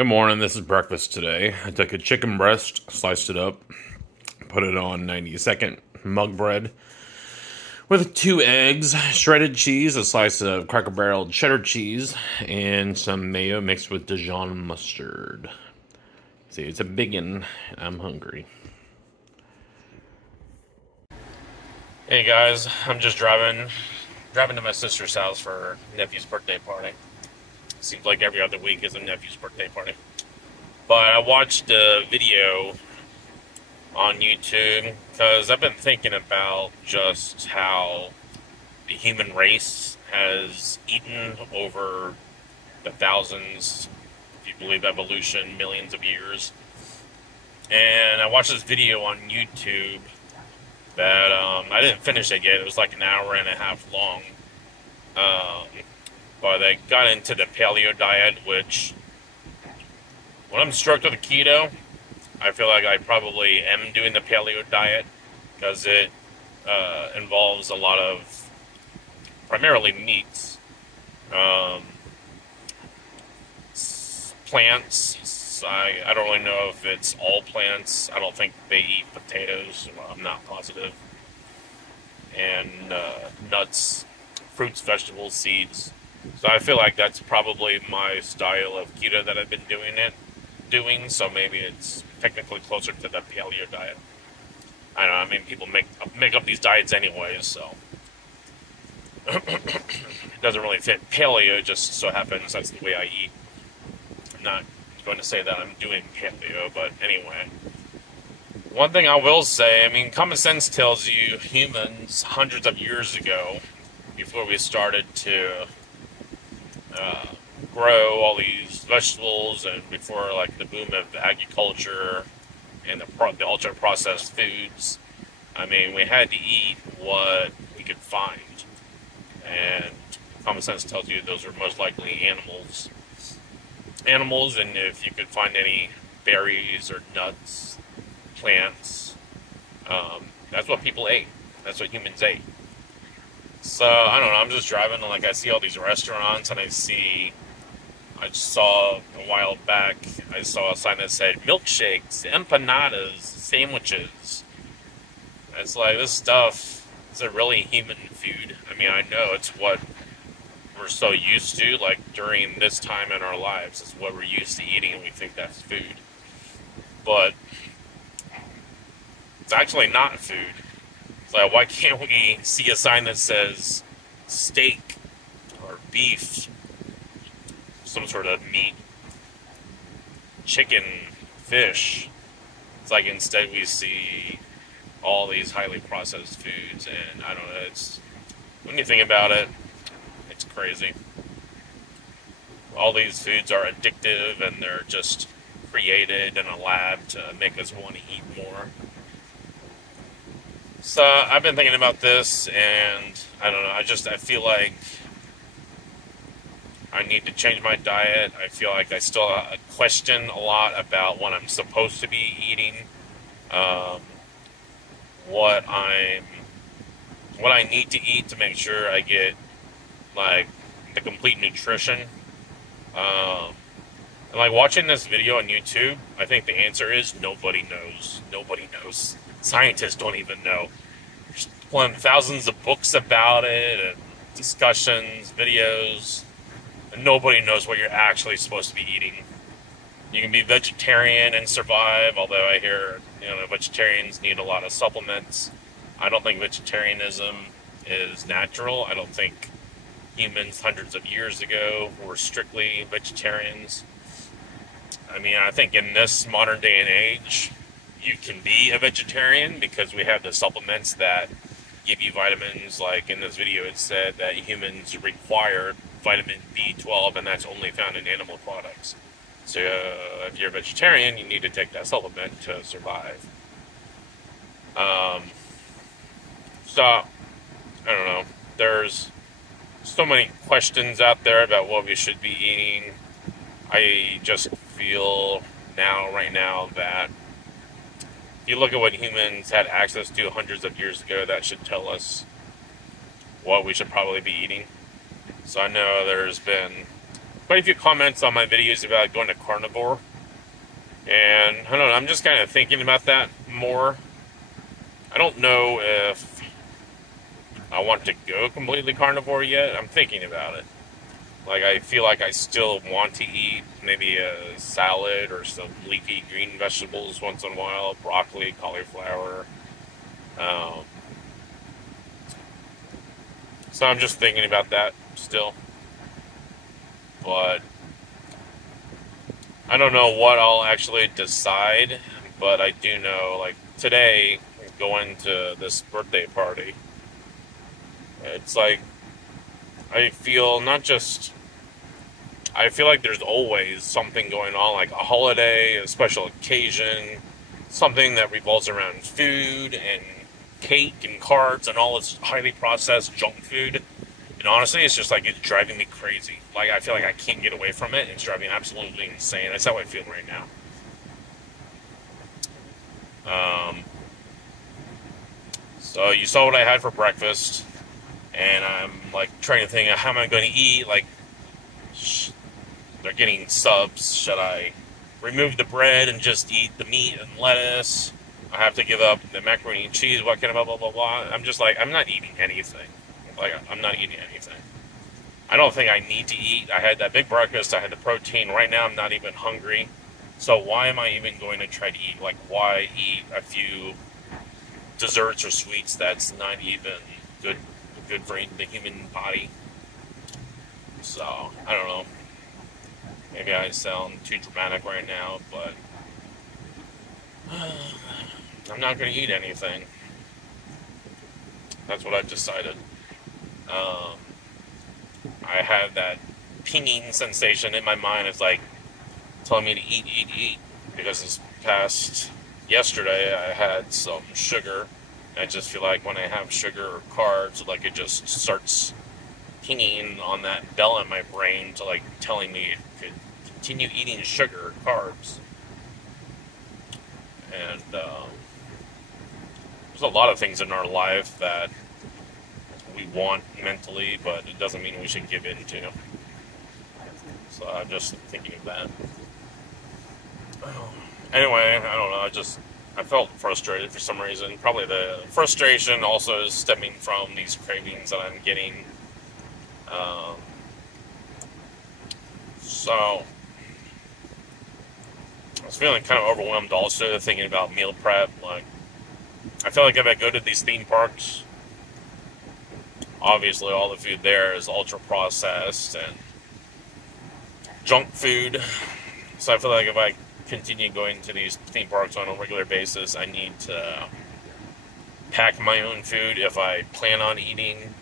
Good morning, this is breakfast today. I took a chicken breast, sliced it up, put it on 90-second mug bread with 2 eggs, shredded cheese, a slice of Cracker Barrel cheddar cheese, and some mayo mixed with Dijon mustard. See, it's a biggin'. I'm hungry. Hey guys, I'm just driving to my sister's house for her nephew's birthday party. Seems like every other week is a nephew's birthday party. But I watched a video on YouTube because I've been thinking about just how the human race has eaten over the thousands, if you believe evolution, millions of years. And I watched this video on YouTube that I didn't finish it yet. It was like an hour and a half long. But I got into the paleo diet, which, when I'm stroked with a keto, I feel like I probably am doing the paleo diet because it involves a lot of primarily meats, plants. I don't really know if it's all plants. I don't think they eat potatoes. Well, I'm not positive. And nuts, fruits, vegetables, seeds. So I feel like that's probably my style of keto that I've been doing. So maybe it's technically closer to the paleo diet. I don't know. I mean, people make up these diets anyways, so it doesn't really fit paleo. It just so happens that's the way I eat. I'm not going to say that I'm doing paleo, but anyway. One thing I will say, I mean, common sense tells you humans hundreds of years ago, before we started to grow all these vegetables, and before like the boom of agriculture and the ultra processed foods, I mean, we had to eat what we could find, and common sense tells you those are most likely animals, and if you could find any berries or nuts, plants, that's what people ate. That's what humans ate. So, I don't know, I'm just driving and like I see all these restaurants and I just saw a while back, I saw a sign that said milkshakes, empanadas, sandwiches. It's like, this stuff, is it really human food? I mean, I know it's what we're so used to, like during this time in our lives, it's what we're used to eating and we think that's food. But it's actually not food. Like, why can't we see a sign that says steak or beef, some sort of meat, chicken, fish? It's like instead we see all these highly processed foods, and I don't know, it's, when you think about it, it's crazy. All these foods are addictive, and they're just created in a lab to make us want to eat more. So I've been thinking about this, and I don't know, I feel like I need to change my diet. I feel like I still question a lot about what I'm supposed to be eating, what I need to eat to make sure I get like the complete nutrition. And like watching this video on YouTube, I think the answer is nobody knows. Nobody knows. Scientists don't even know. There's thousands of books about it and discussions, videos, and nobody knows what you're actually supposed to be eating. You can be vegetarian and survive, although I hear, vegetarians need a lot of supplements. I don't think vegetarianism is natural. I don't think humans hundreds of years ago were strictly vegetarians. I mean, I think in this modern day and age, you can be a vegetarian because we have the supplements that give you vitamins. Like in this video, it said that humans require vitamin B12, and that's only found in animal products. So if you're a vegetarian, you need to take that supplement to survive. So, I don't know. There's so many questions out there about what we should be eating. I just feel right now, that if you look at what humans had access to hundreds of years ago, that should tell us what we should probably be eating. So I know there's been quite a few comments on my videos about going to carnivore. And I don't know, I'm just kind of thinking about that more. I don't know if I want to go completely carnivore yet. I'm thinking about it. Like, I feel like I still want to eat maybe a salad or some leafy green vegetables once in a while, broccoli, cauliflower. Um, so I'm just thinking about that still. But I don't know what I'll actually decide, but I do know, like, today, going to this birthday party, it's like, I feel not just, I feel like there's always something going on, like a holiday, a special occasion, something that revolves around food and cake and cards and all this highly processed junk food. And honestly, it's just like, it's driving me crazy. Like, I feel like I can't get away from it. It's driving me absolutely insane. That's how I feel right now. So you saw what I had for breakfast, and I'm like trying to think, how am I going to eat? Like, they're getting subs. Should I remove the bread and just eat the meat and lettuce? I have to give up the macaroni and cheese. What kind of blah, blah, blah, blah. I'm just like, I'm not eating anything. Like, I'm not eating anything. I don't think I need to eat. I had that big breakfast. I had the protein. Right now, I'm not even hungry. So why am I even going to try to eat? Like, why eat a few desserts or sweets that's not even good for the human body? So, I don't know. Maybe I sound too dramatic right now, but I'm not going to eat anything. That's what I've decided. I have that pinging sensation in my mind. It's like telling me to eat. Because this past yesterday, I had some sugar. I just feel like when I have sugar or carbs, like it just starts pinging on that bell in my brain to like telling me to continue eating sugar or carbs. And there's a lot of things in our life that we want mentally, but it doesn't mean we should give in to. So I'm just thinking of that. Anyway, I don't know. I felt frustrated for some reason. Probably the frustration also is stemming from these cravings that I'm getting. So I was feeling kind of overwhelmed also thinking about meal prep. Like, I feel like if I go to these theme parks, obviously all the food there is ultra processed and junk food. So I feel like if I continue going to these theme parks on a regular basis, I need to pack my own food if I plan on eating,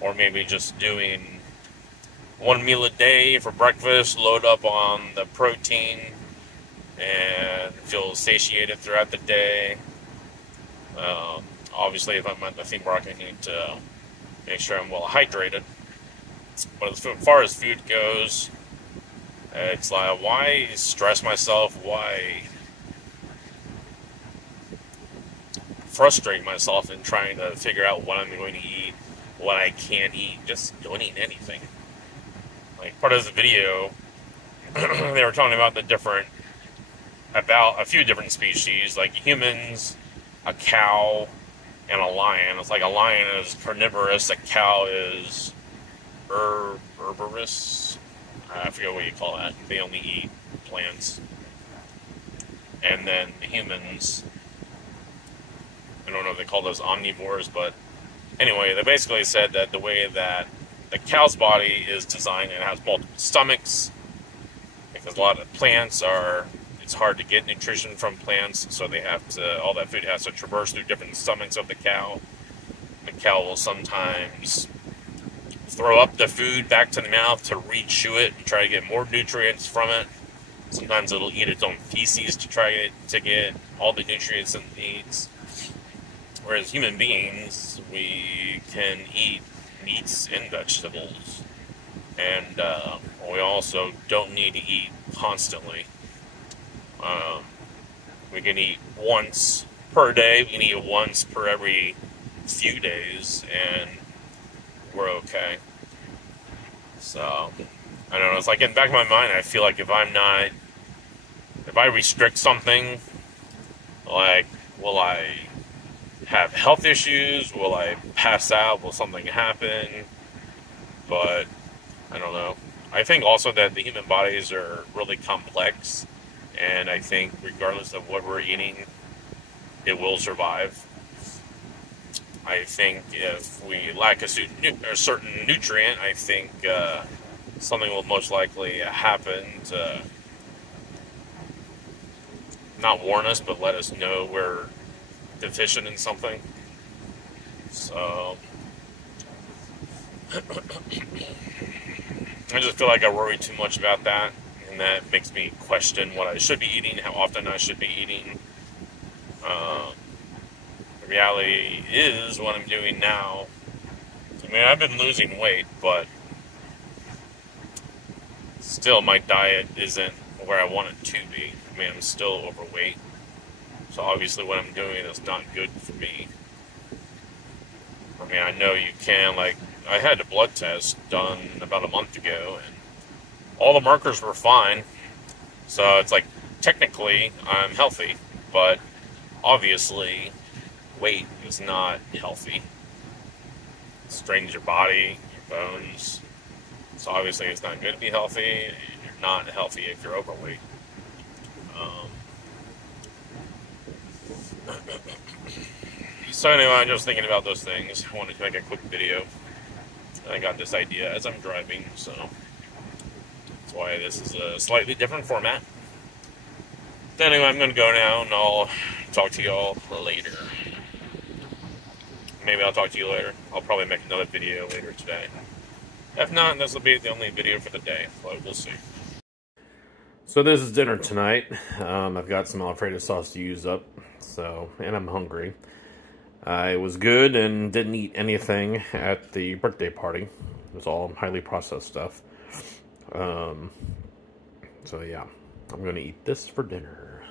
or maybe just doing one meal a day for breakfast, load up on the protein, and feel satiated throughout the day. Obviously, if I'm at the theme park, I need to make sure I'm well hydrated. But as far as food goes, it's like, why stress myself? Why frustrate myself in trying to figure out what I'm going to eat, what I can't eat? Just don't eat anything. Like, part of this video, they were talking about about a few different species, like humans, a cow, and a lion. It's like a lion is carnivorous, a cow is herbivorous. I forget what you call that. They only eat plants. And then the humans, I don't know if they call those omnivores, but anyway, they basically said that the way that the cow's body is designed, it has multiple stomachs, because a lot of plants it's hard to get nutrition from plants, so all that food has to traverse through different stomachs of the cow. The cow will sometimes throw up the food back to the mouth to re-chew it and try to get more nutrients from it. Sometimes it'll eat its own feces to try to get all the nutrients it needs. Whereas human beings, we can eat meats and vegetables. And we also don't need to eat constantly. We can eat once per day. We can eat once per every few days, and we're okay. So I don't know. It's like in the back of my mind, I feel like if I restrict something, like, will I have health issues? Will I pass out? Will something happen? But I don't know. I think also that the human bodies are really complex, and I think regardless of what we're eating, it will survive. I think if we lack a certain nutrient, I think something will most likely happen to not warn us, but let us know we're deficient in something. So I just feel like I worry too much about that, and that makes me question what I should be eating, how often I should be eating. The reality is what I'm doing now. I mean, I've been losing weight, but still my diet isn't where I want it to be. I mean, I'm still overweight. So obviously what I'm doing is not good for me. I mean, I know you can, like, I had a blood test done about a month ago, and all the markers were fine. So it's like, technically, I'm healthy, but obviously, weight is not healthy. It strains your body, your bones. So obviously, it's not good to be healthy, and you're not healthy if you're overweight. Um, so anyway, I'm just thinking about those things. I wanted to make a quick video. I got this idea as I'm driving, so that's why this is a slightly different format. But anyway, I'm going to go now, and I'll talk to y'all later. Maybe I'll talk to you later. I'll probably make another video later today. If not, this will be the only video for the day, but we'll see. So this is dinner tonight. I've got some Alfredo sauce to use up, and I'm hungry. I was good and didn't eat anything at the birthday party. It was all highly processed stuff. So yeah, I'm going to eat this for dinner.